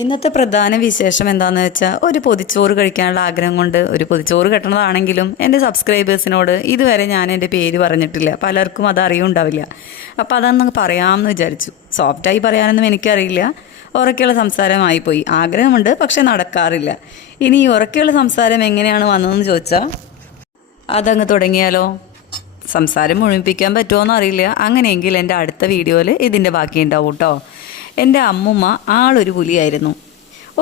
ഇന്നത്തെ പ്രധാന വിശേഷം എന്താണെന്ന് വെച്ചാൽ ഒരു പൊതിച്ചോറ് കഴിക്കാനുള്ള ആഗ്രഹം കൊണ്ട് ഒരു പൊതിച്ചോറ് കെട്ടണതാണെങ്കിലും എൻ്റെ സബ്സ്ക്രൈബേഴ്സിനോട് ഇതുവരെ ഞാൻ എൻ്റെ പേര് പറഞ്ഞിട്ടില്ല, പലർക്കും അത് അറിയുണ്ടാവില്ല. അപ്പോൾ അതൊന്ന് പറയാമെന്ന് വിചാരിച്ചു. സോഫ്റ്റായി പറയാനൊന്നും എനിക്കറിയില്ല, ഉറക്കെയുള്ള സംസാരമായിപ്പോയി. ആഗ്രഹമുണ്ട്, പക്ഷെ നടക്കാറില്ല. ഇനി ഈ ഉറക്കെയുള്ള സംസാരം എങ്ങനെയാണ് വന്നതെന്ന് ചോദിച്ചാൽ അതങ്ങ് തുടങ്ങിയാലോ? സംസാരം മുഴുമിപ്പിക്കാൻ പറ്റുമോയെന്ന് അറിയില്ല. അങ്ങനെയെങ്കിൽ എൻ്റെ അടുത്ത വീഡിയോയിൽ ഇതിൻ്റെ ബാക്കി ഉണ്ടാവും കേട്ടോ. എൻ്റെ അമ്മുമ്മ ആളൊരു പുലിയായിരുന്നു,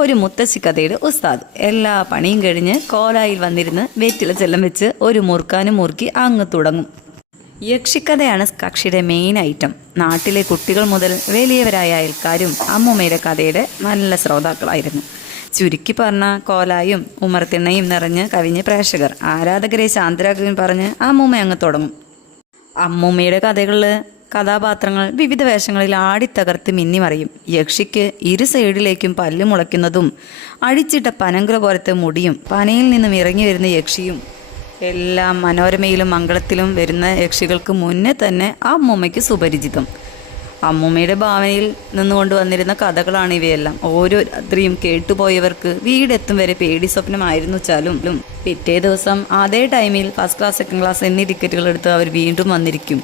ഒരു മുത്തശ്ശിക്കഥയുടെ ഉസ്താദ്. എല്ലാ പണിയും കഴിഞ്ഞ് കോലായിൽ വന്നിരുന്ന് വെറ്റില ചെല്ലം വെച്ച് ഒരു മുറുക്കാനും മുറുക്കി അങ്ങ് തുടങ്ങും. യക്ഷിക്കഥയാണ് കക്ഷിയുടെ മെയിൻ ഐറ്റം. നാട്ടിലെ കുട്ടികൾ മുതൽ വലിയവരായ അയൽക്കാരും അമ്മുമ്മയുടെ കഥയുടെ നല്ല ശ്രോതാക്കളായിരുന്നു. ചുരുക്കി പറഞ്ഞ കോലായും ഉമർത്തിണ്ണയും നിറഞ്ഞ് കവിഞ്ഞ് പ്രേക്ഷകർ ആരാധകരെ ശാന്തരാകുവാൻ പറഞ്ഞ് അമ്മൂമ്മ അങ്ങ് തുടങ്ങും. അമ്മൂമ്മയുടെ കഥകളിൽ കഥാപാത്രങ്ങൾ വിവിധ വേഷങ്ങളിൽ ആടിത്തകർത്ത് മിന്നിമറിയും. യക്ഷിക്ക് ഇരു സൈഡിലേക്കും പല്ല് മുളയ്ക്കുന്നതും അഴിച്ചിട്ട പനങ്കുര പോലത്തെ മുടിയും പനയിൽ നിന്നും ഇറങ്ങി വരുന്ന യക്ഷിയും എല്ലാം മനോരമയിലും മംഗളത്തിലും വരുന്ന യക്ഷികൾക്ക് മുന്നേ തന്നെ അമ്മൂമ്മയ്ക്ക് സുപരിചിതം. അമ്മൂമ്മയുടെ ഭാവനയിൽ നിന്നുകൊണ്ട് വന്നിരുന്ന കഥകളാണ് ഇവയെല്ലാം. ഓരോ രാത്രിയും കേട്ടുപോയവർക്ക് വീടെത്തും വരെ പേടി സ്വപ്നമായിരുന്നു വെച്ചാലും പിറ്റേ ദിവസം അതേ ടൈമിൽ ഫസ്റ്റ് ക്ലാസ്, സെക്കൻഡ് ക്ലാസ് എന്നീ ടിക്കറ്റുകൾ എടുത്ത് അവർ വീണ്ടും വന്നിരിക്കും.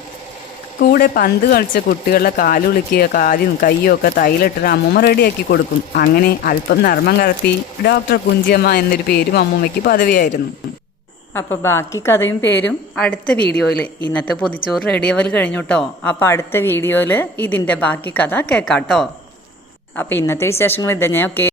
കൂടെ പന്ത് കളിച്ച കുട്ടികളുടെ കാലുളുക്കിയ കാലും കയ്യും ഒക്കെ തൈലിട്ടൊരു അമ്മൂമ്മ റെഡിയാക്കി കൊടുക്കും. അങ്ങനെ അല്പം നർമ്മം കലർത്തി ഡോക്ടർ കുഞ്ചിയമ്മ എന്നൊരു പേരും അമ്മൂമ്മയ്ക്ക് പദവിയായിരുന്നു. അപ്പോൾ ബാക്കി കഥയും പേരും അടുത്ത വീഡിയോയിൽ. ഇന്നത്തെ പൊതിച്ചോറ് റെഡിയാവൽ കഴിഞ്ഞു കേട്ടോ. അപ്പോൾ അടുത്ത വീഡിയോയിൽ ഇതിൻ്റെ ബാക്കി കഥ കേൾക്കാം കേട്ടോ. അപ്പോൾ ഇന്നത്തെ വിശേഷങ്ങൾ ഇതന്നെ. ഓക്കെ.